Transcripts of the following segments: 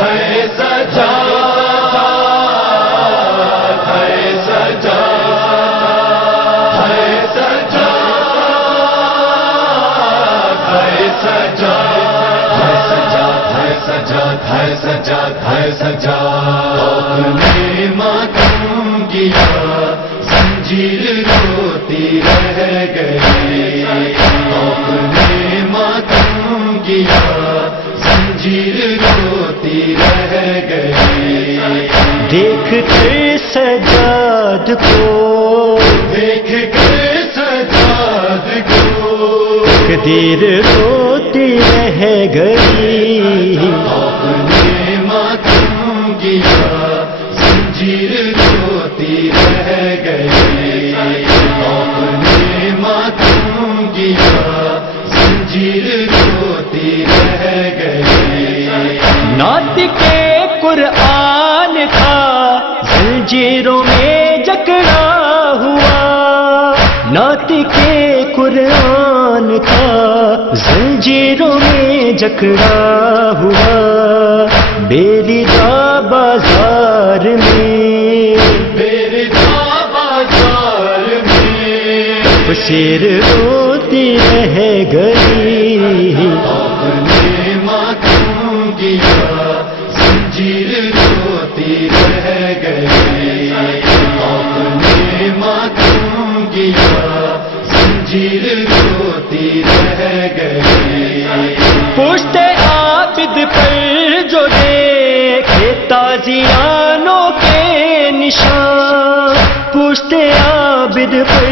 ہے سجاد ہے سجاد ہے سجاد ہے سجاد ہے سجاد ہے سجاد ہے سجاد نے ماتم کیا زنجیر روتی رہ گئی نے ماتم کیا زنجیر روتی رہ گئی دیکھ کر سجاد کو دیکھ کر سجاد کو تقدیر روتی رہ گئی نے ماتم کیا زنجیر روتی رہ گئی نے ماتم کیا زنجیر روتی رہ گئی نعت کے قرآن تھا زنجیروں میں جکڑا ہوا نعت کے قرآن تھا زنجیروں میں جکڑا ہوا بیری دا بازار میں میرے بازار میں شیر روتی رہ گئی نے ماتم کیا زنجیر روتی رہ گئی نے ماتم کیا زنجیر روتی رہ گئی پشت عابد پر جو دیکھے تازیانوں کے نشان پشت عابد پر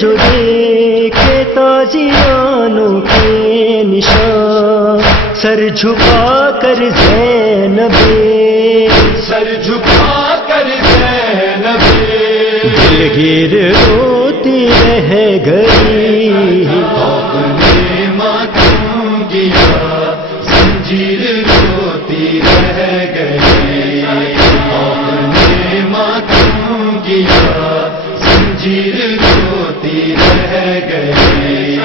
جو دیکھے تازیانوں کے نشان سر جھکا کر زینب سر جھکا کر زینب دلگیر روتی رہ گئی نے ماتم کیا زنجیر روتی رہ گئی نے ماتم کیا زنجیر روتی رہ گئی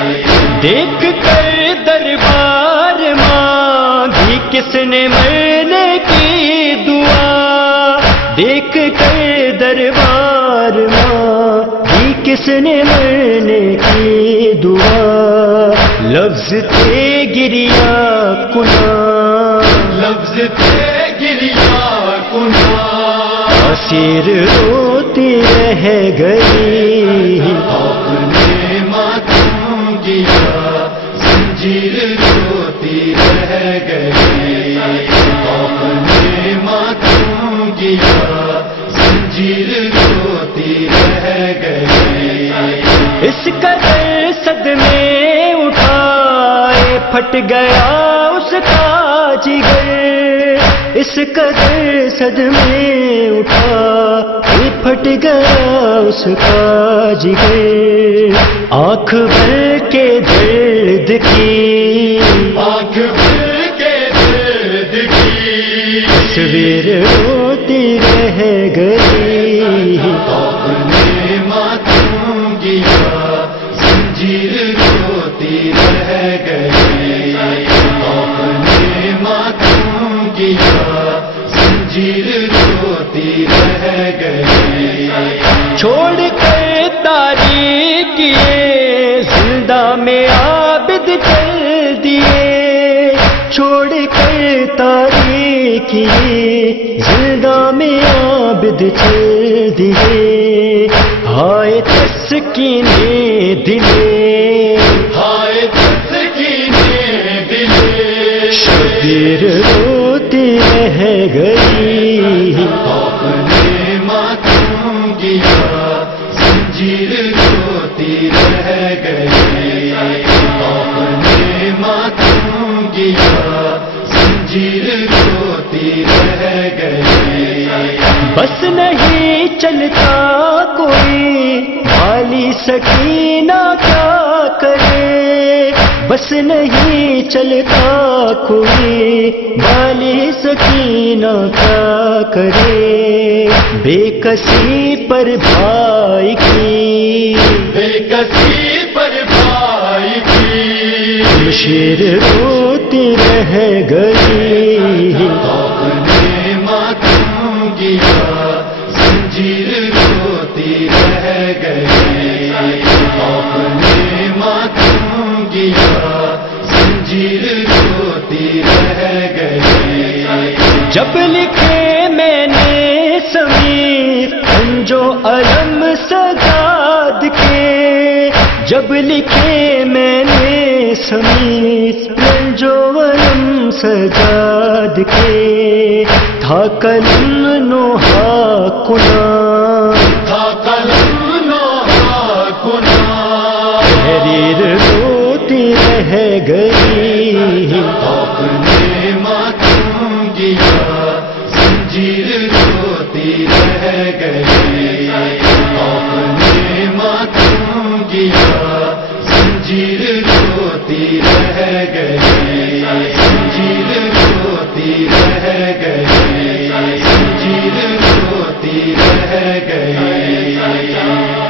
دیکھ کر دربار مانگی کس نے مرنے کی دعا دیکھ کر دربار مانگی کس نے مرنے کی دعا لفظ تھے گریا کنا لفظ تھے گریا کنا اسیر روتی رہ گئی نے ماتم کیا زنجیر روتی رہ گئی نے ماتم کیا زنجیر روتی رہ گئی اس قدر صدمے اٹھائے پھٹ گیا اس کا جگر اس قدر صدمے اٹھائے پھٹ گیا اس کا جگر آنکھ بھر کے درد کی آنکھ بھر کے درد کی تصویر روتی رہ گئی نے ماتم کیا زنجیر روتی رہ گئی نے ماتم کیا زنجیر روتی رہ گئی چھوڑ کر تاریکی زندہ میں عابد چل دیے چھوڑ کر تاریکی زندہ میں عابد چل دیے ہائے تسکینے دلے ہائے تسکینے دلے شبیر روتی رہ گئی نے ماتم کیا زنجیر روتی رہ گئی نے ماتم کیا زنجیر روتی رہ گئی بس نہیں چلتا کوئی والی سکینہ کیا کرے بس نہیں چلتا کوئی والی سکینہ کیا کرے بے کسی پر بھائی کی بے کسی پر بھائی کی شیر روتی رہ گئی گیا زنجیر روتی رہ گئی. جب لکھے میں نے سمیر رنجو علم سجاد کے، جب لکھے میں نے سمیر رنجو علم سجاد کے، تھا قلم نوحہ کنا، تھا قلم نوحہ کنا، تحریر روتی رہ گئی. اپنے ماتم گیا زنجیر روتی رہ گئی. اپنے ماتم گیا زنجیر روتی رہ گئی. زنجیر روتی رہ گئی. زنجیر روتی رہ گئی.